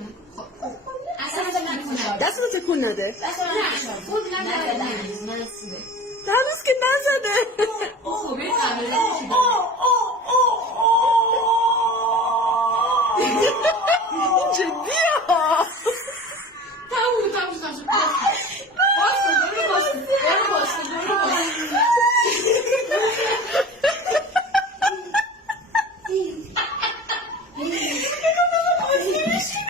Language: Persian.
میکنه اصلا نکنه دست رو تکون نده خود نگرده نرسیده هنوز که نزده خوبه قبل جدیه